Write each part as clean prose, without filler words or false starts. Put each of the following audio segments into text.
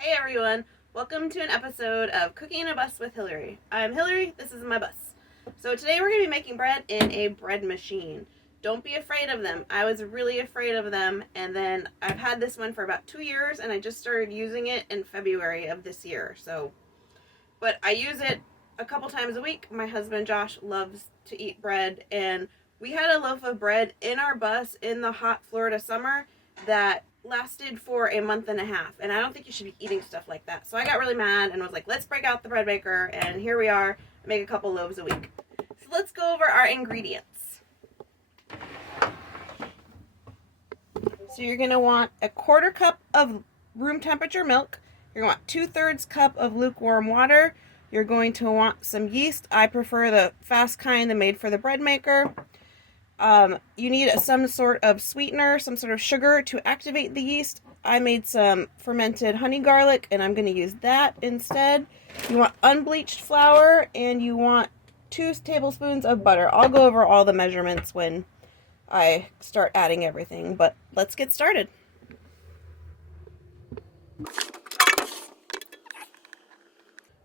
Hey everyone, welcome to an episode of Cooking in a Bus with Hillary. I'm Hillary, this is my bus. So today we're going to be making bread in a bread machine. Don't be afraid of them. I was really afraid of them, and then I've had this one for about 2 years and I just started using it in February of this year. But I use it a couple times a week. My husband Josh loves to eat bread, and we had a loaf of bread in our bus in the hot Florida summer that lasted for a month and a half, and I don't think you should be eating stuff like that. So I got really mad and was like, let's break out the bread maker, and here we are. I make a couple loaves a week. So let's go over our ingredients. So you're going to want a 1/4 cup of room temperature milk. You're going to want 2/3 cup of lukewarm water. You're going to want some yeast. I prefer the fast kind, the made for the bread maker. You need some sort of sweetener, some sort of sugar to activate the yeast. I made some fermented honey garlic, and I'm going to use that instead. You want unbleached flour, and you want 2 tablespoons of butter. I'll go over all the measurements when I start adding everything, but let's get started.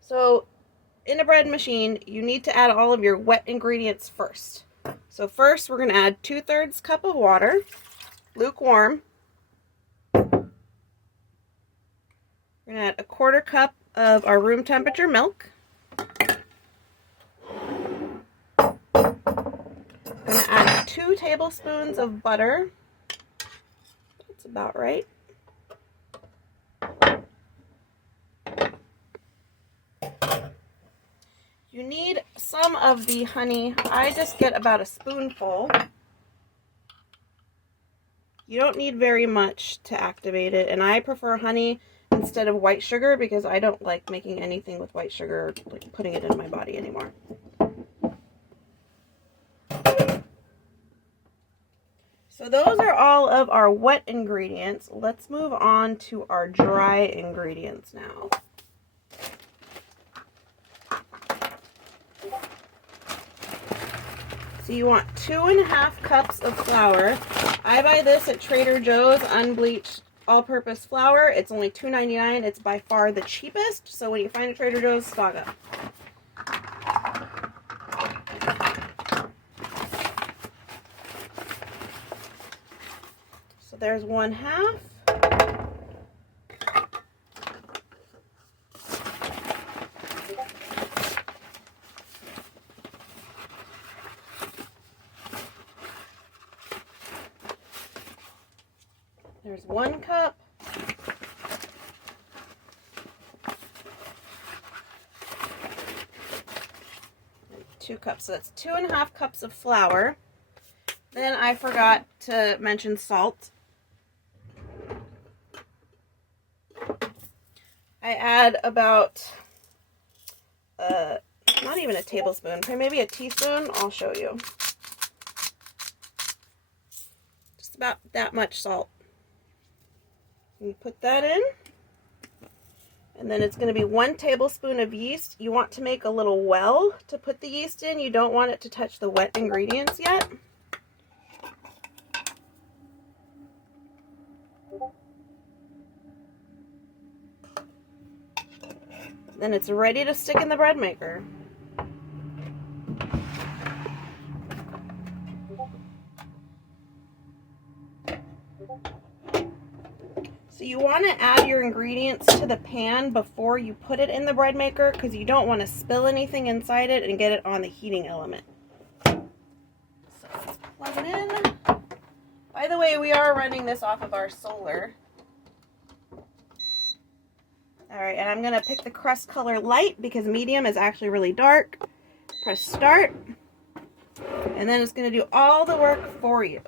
So, in a bread machine, you need to add all of your wet ingredients first. So first, we're going to add 2/3 cup of water, lukewarm. We're going to add a 1/4 cup of our room temperature milk. I'm going to add 2 tablespoons of butter. That's about right. You need some of the honey. I just get about a spoonful. You don't need very much to activate it, and I prefer honey instead of white sugar because I don't like making anything with white sugar, like putting it in my body anymore. So those are all of our wet ingredients. Let's move on to our dry ingredients now. So you want 2.5 cups of flour. I buy this at Trader Joe's, unbleached all-purpose flour. It's only $2.99. It's by far the cheapest. So when you find a Trader Joe's, stock up. So there's 1/2. There's 1 cup. And 2 cups. So that's 2.5 cups of flour. Then I forgot to mention salt. I add about, not even a tablespoon, maybe a teaspoon. I'll show you. Just about that much salt. You put that in, and then it's going to be 1 tablespoon of yeast. You want to make a little well to put the yeast in. You don't want it to touch the wet ingredients yet. Then it's ready to stick in the bread maker. So you want to add your ingredients to the pan before you put it in the bread maker because you don't want to spill anything inside it and get it on the heating element. So let's plug it in. By the way, we are running this off of our solar. Alright, and I'm going to pick the crust color light because medium is actually really dark. Press start. And then it's going to do all the work for you.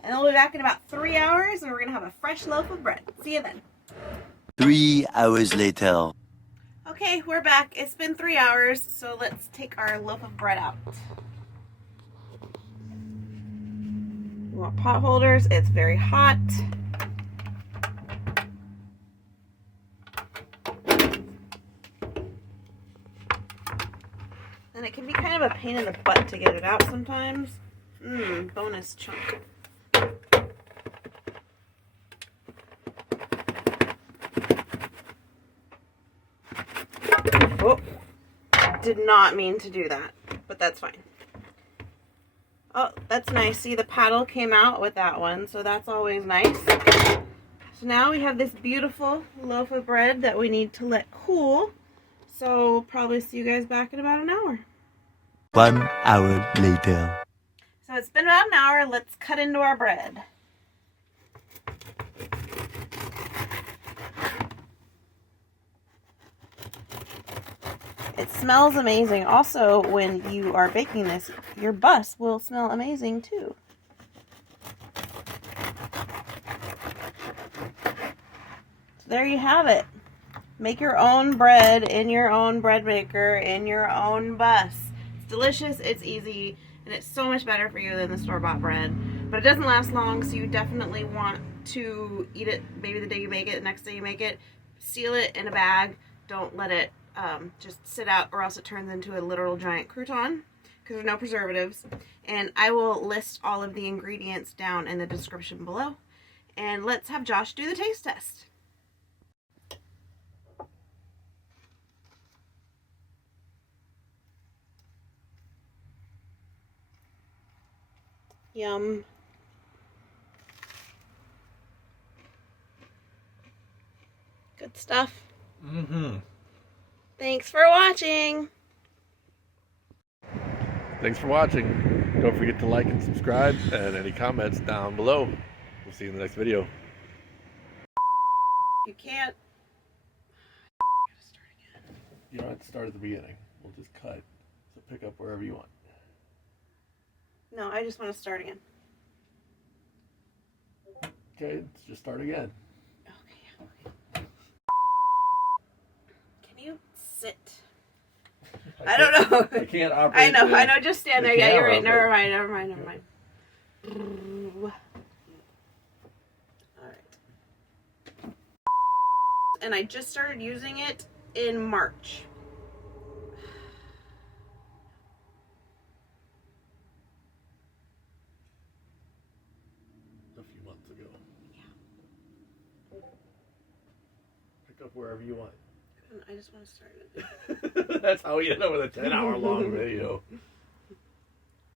And then we'll be back in about 3 hours, and we're going to have a fresh loaf of bread. See you then. 3 hours later. Okay, we're back. It's been 3 hours, so let's take our loaf of bread out. You want pot holders. It's very hot. And it can be kind of a pain in the butt to get it out sometimes. Bonus chunk. Oh, did not mean to do that, but that's fine. Oh, that's nice. See, the paddle came out with that one, so that's always nice. So now we have this beautiful loaf of bread that we need to let cool. So we'll probably see you guys back in about an hour. 1 hour later. So it's been about an hour. Let's cut into our bread. It smells amazing. Also, when you are baking this, your bus will smell amazing too. So there you have it. Make your own bread in your own bread maker in your own bus. It's delicious, it's easy, and it's so much better for you than the store-bought bread. But it doesn't last long, so you definitely want to eat it maybe the day you make it, the next day you make it. Seal it in a bag. Don't let it just sit out, or else it turns into a literal giant crouton, because there's no preservatives. And I will list all of the ingredients down in the description below. And let's have Josh do the taste test. Yum. Good stuff. Thanks for watching. Thanks for watching. Don't forget to like and subscribe, and any comments down below. We'll see you in the next video. You can't. You don't have to start at the beginning. We'll just cut. So pick up wherever you want. No, I just want to start again. Okay, let's just start again. Okay. Can you sit? I don't know. I can't operate. I know. Just stand there. Yeah, you're right. camera, Never mind. All right. And I just started using it in March. A few months ago. Yeah. Pick up wherever you want. I just want to start it. That's how we end up with a 10-hour long video.